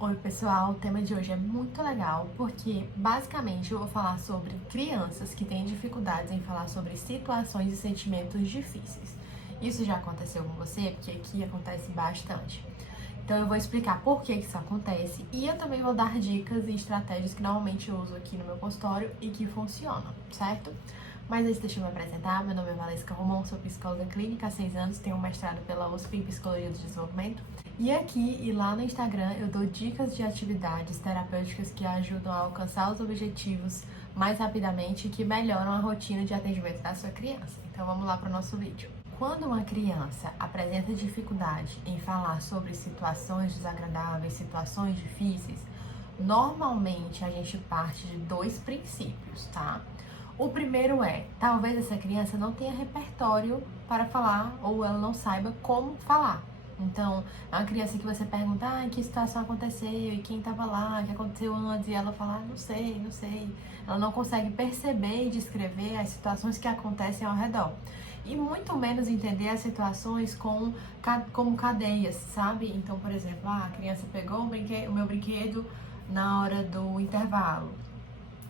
Oi pessoal, o tema de hoje é muito legal porque basicamente eu vou falar sobre crianças que têm dificuldades em falar sobre situações e sentimentos difíceis. Isso já aconteceu com você? Porque aqui acontece bastante. Então eu vou explicar por que isso acontece e eu também vou dar dicas e estratégias que normalmente eu uso aqui no meu consultório e que funcionam, certo? Mas antes, deixa eu me apresentar. Meu nome é Valesca Romão, sou psicóloga clínica há 6 anos, tenho um mestrado pela USP em Psicologia do Desenvolvimento. E aqui e lá no Instagram eu dou dicas de atividades terapêuticas que ajudam a alcançar os objetivos mais rapidamente e que melhoram a rotina de atendimento da sua criança. Então vamos lá para o nosso vídeo. Quando uma criança apresenta dificuldade em falar sobre situações desagradáveis, situações difíceis, normalmente a gente parte de dois princípios, tá? O primeiro é, talvez essa criança não tenha repertório para falar ou ela não saiba como falar. Então, é uma criança que você pergunta, que situação aconteceu e quem estava lá, o que aconteceu antes, e ela fala, não sei, não sei. Ela não consegue perceber e descrever as situações que acontecem ao redor. E muito menos entender as situações como cadeias, sabe? Então, por exemplo, a criança pegou o meu brinquedo na hora do intervalo.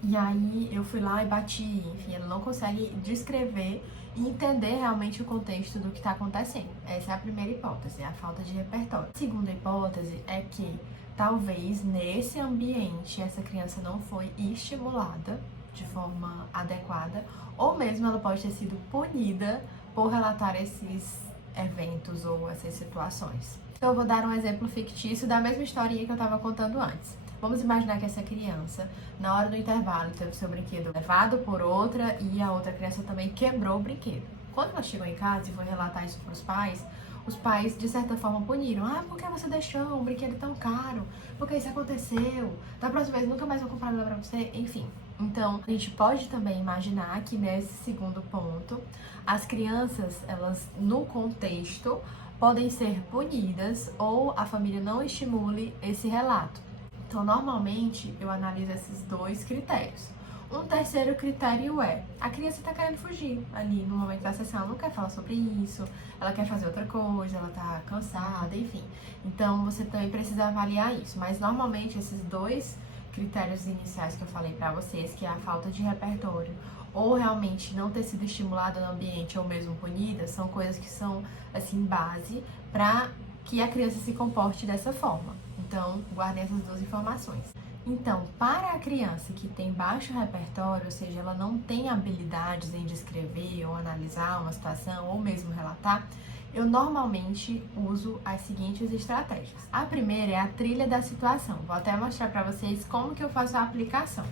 E aí eu fui lá e bati, enfim, ela não consegue descrever e entender realmente o contexto do que está acontecendo. Essa é a primeira hipótese, a falta de repertório. A segunda hipótese é que talvez nesse ambiente essa criança não foi estimulada de forma adequada, ou mesmo ela pode ter sido punida por relatar esses eventos ou essas situações. Então eu vou dar um exemplo fictício da mesma historinha que eu estava contando antes. Vamos imaginar que essa criança, na hora do intervalo, teve seu brinquedo levado por outra e a outra criança também quebrou o brinquedo. Quando ela chegou em casa e foi relatar isso para os pais, de certa forma, puniram. Por que você deixou um brinquedo tão caro? Por que isso aconteceu? Da próxima vez nunca mais vou comprar nada pra você? Enfim. Então, a gente pode também imaginar que nesse segundo ponto, as crianças, elas, no contexto, podem ser punidas ou a família não estimule esse relato. Então, normalmente, eu analiso esses dois critérios. Um terceiro critério é, a criança está querendo fugir ali no momento da sessão, ela não quer falar sobre isso, ela quer fazer outra coisa, ela está cansada, enfim. Então, você também precisa avaliar isso. Mas, normalmente, esses dois critérios iniciais que eu falei para vocês, que é a falta de repertório ou realmente não ter sido estimulada no ambiente ou mesmo punida, são coisas que são, assim, base para que a criança se comporte dessa forma. Então, guardem essas duas informações. Então, para a criança que tem baixo repertório, ou seja, ela não tem habilidades em descrever ou analisar uma situação ou mesmo relatar, eu normalmente uso as seguintes estratégias. A primeira é a trilha da situação. Vou até mostrar para vocês como que eu faço a aplicação.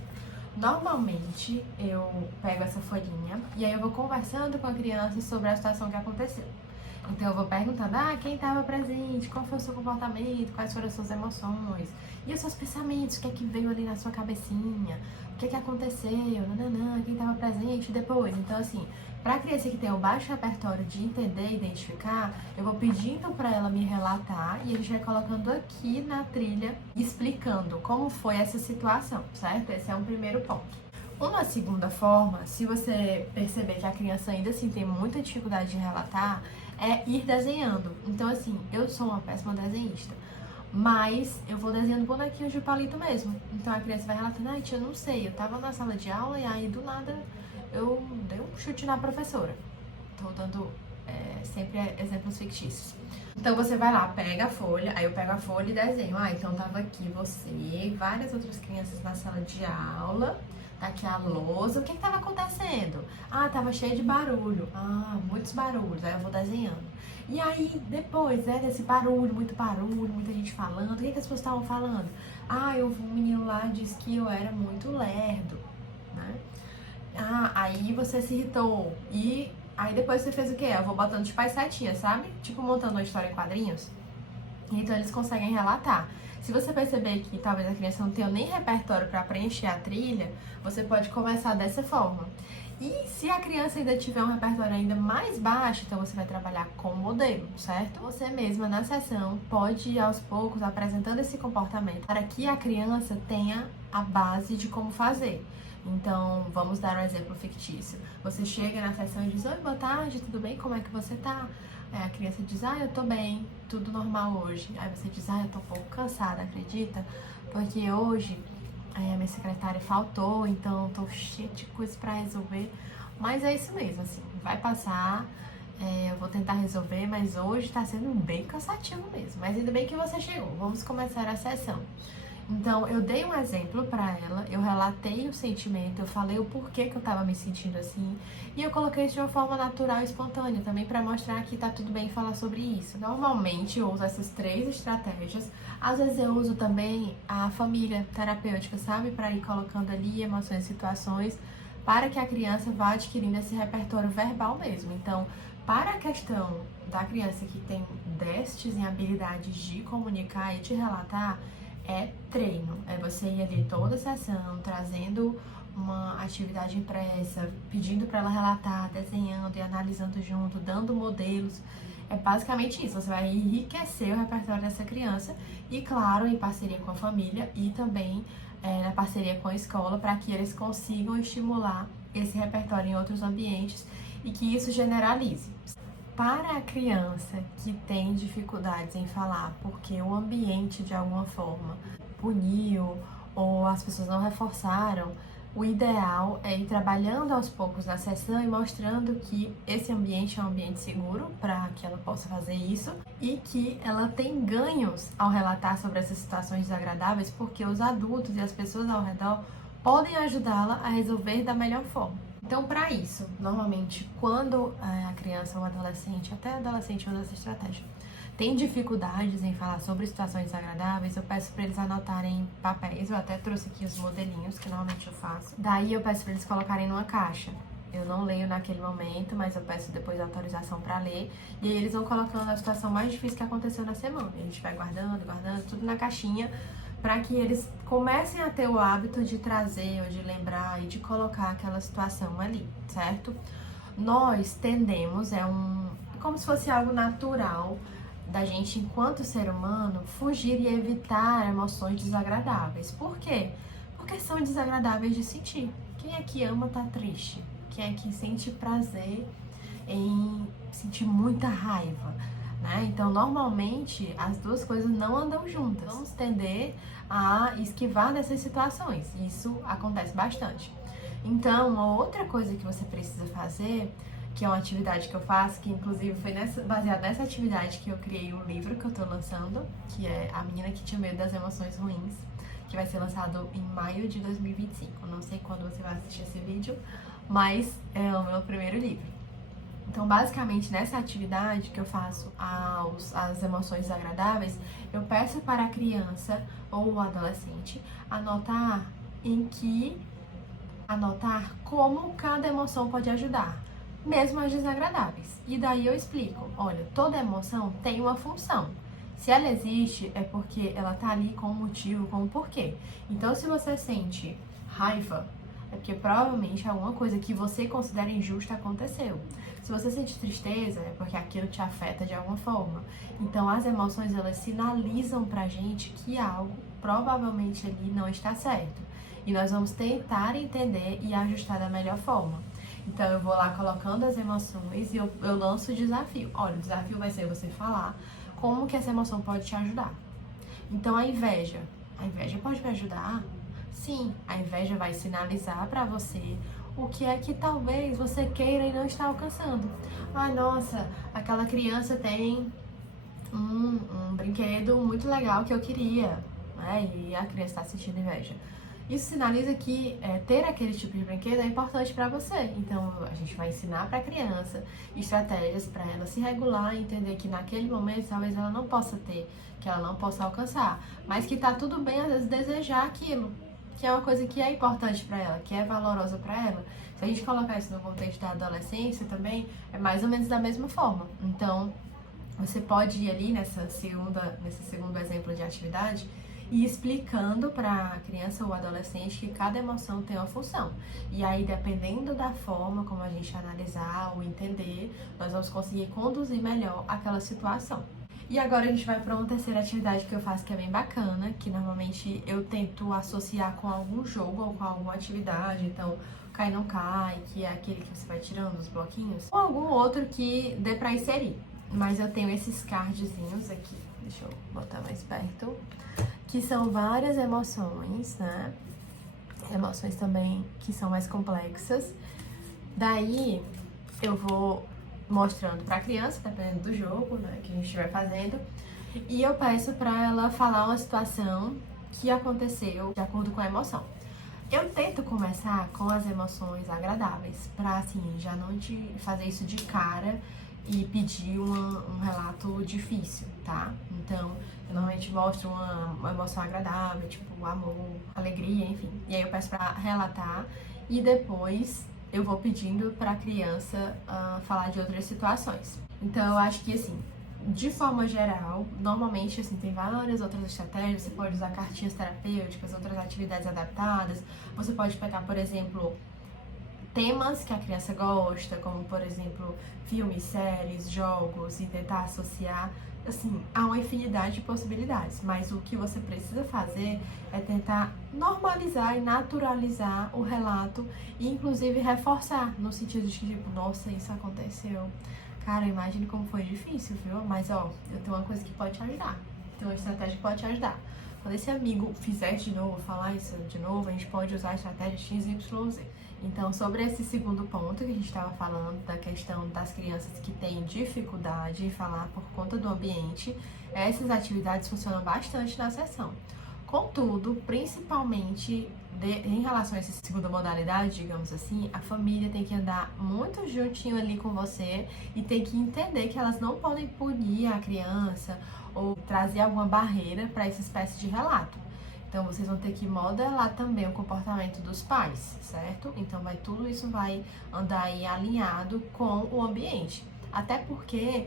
Normalmente, eu pego essa folhinha e aí eu vou conversando com a criança sobre a situação que aconteceu. Então eu vou perguntando, quem estava presente, qual foi o seu comportamento, quais foram as suas emoções, e os seus pensamentos, o que é que veio ali na sua cabecinha, o que é que aconteceu, quem estava presente depois. Então assim, para a criança que tem o baixo repertório de entender e identificar, eu vou pedindo para ela me relatar e a gente vai colocando aqui na trilha, explicando como foi essa situação, certo? Esse é um primeiro ponto. Uma segunda forma, se você perceber que a criança ainda assim tem muita dificuldade de relatar, é ir desenhando. Então, assim, eu sou uma péssima desenhista, mas eu vou desenhando bonequinhos de palito mesmo. Então a criança vai relatando, tia, eu não sei, eu tava na sala de aula e aí do nada eu dei um chute na professora. Tô dando sempre exemplos fictícios. Então você vai lá, pega a folha, aí eu pego a folha e desenho. Então tava aqui você, várias outras crianças na sala de aula. Tá aqui a lousa. O que tava acontecendo? Tava cheio de barulho. Muitos barulhos. Aí eu vou desenhando. E aí, depois, desse barulho, muita gente falando. O que as pessoas estavam falando? Um menino lá disse que eu era muito lerdo, né? Aí você se irritou. E aí depois você fez o quê? Eu vou botando de pai setinha, sabe? Tipo montando uma história em quadrinhos. Então eles conseguem relatar. Se você perceber que talvez a criança não tenha nem repertório para preencher a trilha, você pode começar dessa forma. E se a criança ainda tiver um repertório ainda mais baixo, então você vai trabalhar com o modelo, certo? Você mesma na sessão pode ir aos poucos apresentando esse comportamento para que a criança tenha a base de como fazer. Então, vamos dar um exemplo fictício. Você chega na sessão e diz, oi, boa tarde, tudo bem? Como é que você tá? Aí a criança diz, eu tô bem, tudo normal hoje. Aí você diz, eu tô um pouco cansada, acredita? Porque hoje a minha secretária faltou, então tô cheia de coisas pra resolver. Mas é isso mesmo, assim, vai passar, eu vou tentar resolver, mas hoje tá sendo bem cansativo mesmo. Mas ainda bem que você chegou, vamos começar a sessão. Então, eu dei um exemplo pra ela, eu relatei o sentimento, eu falei o porquê que eu tava me sentindo assim, e eu coloquei isso de uma forma natural e espontânea, também pra mostrar que tá tudo bem falar sobre isso. Normalmente, eu uso essas 3 estratégias, às vezes eu uso também a família terapêutica, sabe? Pra ir colocando ali emoções e situações, para que a criança vá adquirindo esse repertório verbal mesmo. Então, para a questão da criança que tem déficits em habilidades de comunicar e de relatar, é treino. É você ir ali toda a sessão, trazendo uma atividade impressa, pedindo para ela relatar, desenhando e analisando junto, dando modelos. É basicamente isso. Você vai enriquecer o repertório dessa criança e, claro, em parceria com a família e também na parceria com a escola, para que eles consigam estimular esse repertório em outros ambientes e que isso generalize. Para a criança que tem dificuldades em falar porque o ambiente de alguma forma puniu ou as pessoas não reforçaram, o ideal é ir trabalhando aos poucos na sessão e mostrando que esse ambiente é um ambiente seguro para que ela possa fazer isso e que ela tem ganhos ao relatar sobre essas situações desagradáveis, porque os adultos e as pessoas ao redor podem ajudá-la a resolver da melhor forma. Então, para isso, normalmente, quando a criança ou adolescente, até adolescente usa essa estratégia, tem dificuldades em falar sobre situações desagradáveis, eu peço para eles anotarem em papéis, eu até trouxe aqui os modelinhos, que normalmente eu faço. Daí eu peço para eles colocarem numa caixa. Eu não leio naquele momento, mas eu peço depois autorização para ler. E aí eles vão colocando a situação mais difícil que aconteceu na semana. E a gente vai guardando, tudo na caixinha, para que eles comecem a ter o hábito de trazer ou de lembrar e de colocar aquela situação ali, certo? Nós tendemos, como se fosse algo natural da gente, enquanto ser humano, fugir e evitar emoções desagradáveis. Por quê? Porque são desagradáveis de sentir. Quem é que ama tá triste? Quem é que sente prazer em sentir muita raiva? Né? Então, normalmente, as duas coisas não andam juntas. Vamos tender a esquivar dessas situações. Isso acontece bastante. Então, uma outra coisa que você precisa fazer, que é uma atividade que eu faço, que inclusive foi baseado nessa atividade que eu criei um livro que eu tô lançando, que é A Menina que Tinha Medo das Emoções Ruins, que vai ser lançado em maio de 2025. Não sei quando você vai assistir esse vídeo, mas é o meu primeiro livro. Então, basicamente, nessa atividade que eu faço as emoções desagradáveis, eu peço para a criança ou o adolescente anotar como cada emoção pode ajudar, mesmo as desagradáveis. E daí eu explico, olha, toda emoção tem uma função. Se ela existe, é porque ela tá ali com um motivo, com um porquê. Então, se você sente raiva, é porque provavelmente alguma coisa que você considera injusta aconteceu. Se você sente tristeza, é porque aquilo te afeta de alguma forma. Então, as emoções, elas sinalizam pra gente que algo provavelmente ali não está certo. E nós vamos tentar entender e ajustar da melhor forma. Então, eu vou lá colocando as emoções e eu lanço o desafio. Olha, o desafio vai ser você falar como que essa emoção pode te ajudar. Então, a inveja pode me ajudar? Sim, a inveja vai sinalizar para você o que é que talvez você queira e não está alcançando. Ah, nossa, aquela criança tem um brinquedo muito legal que eu queria, né? E a criança está sentindo inveja. Isso sinaliza que ter aquele tipo de brinquedo é importante para você. Então, a gente vai ensinar para a criança estratégias para ela se regular e entender que naquele momento talvez ela não possa ter, que ela não possa alcançar, mas que tá tudo bem às vezes desejar aquilo, que é uma coisa que é importante para ela, que é valorosa para ela. Se a gente colocar isso no contexto da adolescência também, é mais ou menos da mesma forma. Então, você pode ir ali nesse segundo exemplo de atividade e explicando para a criança ou adolescente que cada emoção tem uma função. E aí, dependendo da forma como a gente analisar ou entender, nós vamos conseguir conduzir melhor aquela situação. E agora a gente vai para uma terceira atividade que eu faço que é bem bacana, que normalmente eu tento associar com algum jogo ou com alguma atividade, então cai não cai, que é aquele que você vai tirando os bloquinhos, ou algum outro que dê para inserir. mas eu tenho esses cardzinhos aqui, deixa eu botar mais perto, que são várias emoções, né? Emoções também que são mais complexas. Daí eu vou mostrando pra criança, dependendo do jogo, né, que a gente estiver fazendo, e eu peço pra ela falar uma situação que aconteceu de acordo com a emoção. Eu tento começar com as emoções agradáveis, pra assim, já não te fazer isso de cara e pedir um relato difícil, tá? Então, eu normalmente mostro uma emoção agradável, tipo amor, alegria, enfim. E aí eu peço pra relatar e depois eu vou pedindo pra criança falar de outras situações. Então, eu acho que, assim, de forma geral, normalmente, assim, tem várias outras estratégias. Você pode usar cartinhas terapêuticas, outras atividades adaptadas. Você pode pegar, por exemplo, temas que a criança gosta, como, por exemplo, filmes, séries, jogos, e tentar associar. Assim, há uma infinidade de possibilidades, mas o que você precisa fazer é tentar normalizar e naturalizar o relato e, inclusive, reforçar, no sentido de que, tipo, nossa, isso aconteceu. Cara, imagine como foi difícil, viu? Mas, ó, eu tenho uma coisa que pode te ajudar. Tem uma estratégia que pode te ajudar. Quando esse amigo fizer de novo, falar isso de novo, a gente pode usar a estratégia XYZ. Então, sobre esse segundo ponto que a gente estava falando, da questão das crianças que têm dificuldade em falar por conta do ambiente, essas atividades funcionam bastante na sessão. Contudo, principalmente em relação a essa segunda modalidade, digamos assim, a família tem que andar muito juntinho ali com você e tem que entender que elas não podem punir a criança ou trazer alguma barreira para essa espécie de relato. Então, vocês vão ter que modelar também o comportamento dos pais, certo? Então, tudo isso vai andar aí alinhado com o ambiente. Até porque,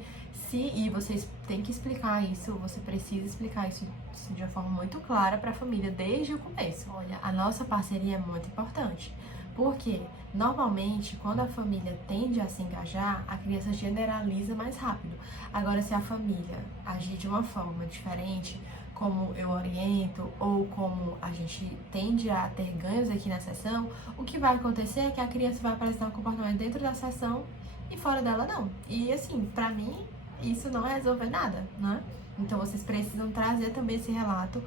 e vocês têm que explicar isso, você precisa explicar isso de uma forma muito clara para a família desde o começo. Olha, a nossa parceria é muito importante. Porque, normalmente, quando a família tende a se engajar, a criança generaliza mais rápido. Agora, se a família agir de uma forma diferente, como eu oriento, ou como a gente tende a ter ganhos aqui na sessão, o que vai acontecer é que a criança vai apresentar um comportamento dentro da sessão e fora dela não. E assim, pra mim, isso não é resolver nada, né? Então vocês precisam trazer também esse relato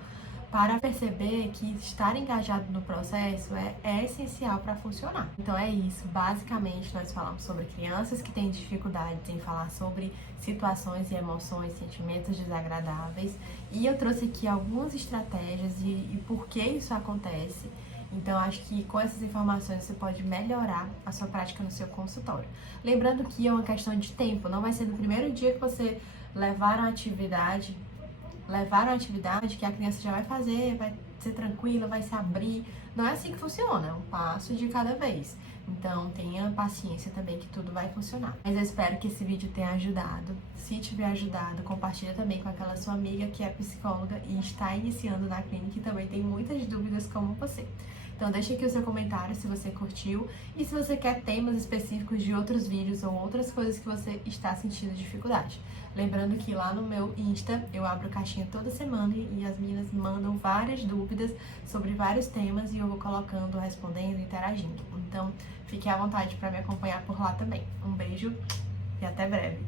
para perceber que estar engajado no processo é essencial para funcionar. Então é isso, basicamente nós falamos sobre crianças que têm dificuldades em falar sobre situações e emoções, sentimentos desagradáveis, e eu trouxe aqui algumas estratégias e por que isso acontece. Então, acho que com essas informações você pode melhorar a sua prática no seu consultório. Lembrando que é uma questão de tempo, não vai ser no primeiro dia que você levar uma atividade que a criança já vai fazer, vai ser tranquila, vai se abrir. Não é assim que funciona, é um passo de cada vez. Então, tenha paciência também que tudo vai funcionar. Mas eu espero que esse vídeo tenha ajudado. Se tiver ajudado, compartilha também com aquela sua amiga que é psicóloga e está iniciando na clínica e também tem muitas dúvidas como você. Então deixa aqui o seu comentário se você curtiu e se você quer temas específicos de outros vídeos ou outras coisas que você está sentindo dificuldade. Lembrando que lá no meu Insta eu abro caixinha toda semana e as meninas mandam várias dúvidas sobre vários temas e eu vou colocando, respondendo, interagindo. Então fique à vontade para me acompanhar por lá também. Um beijo e até breve!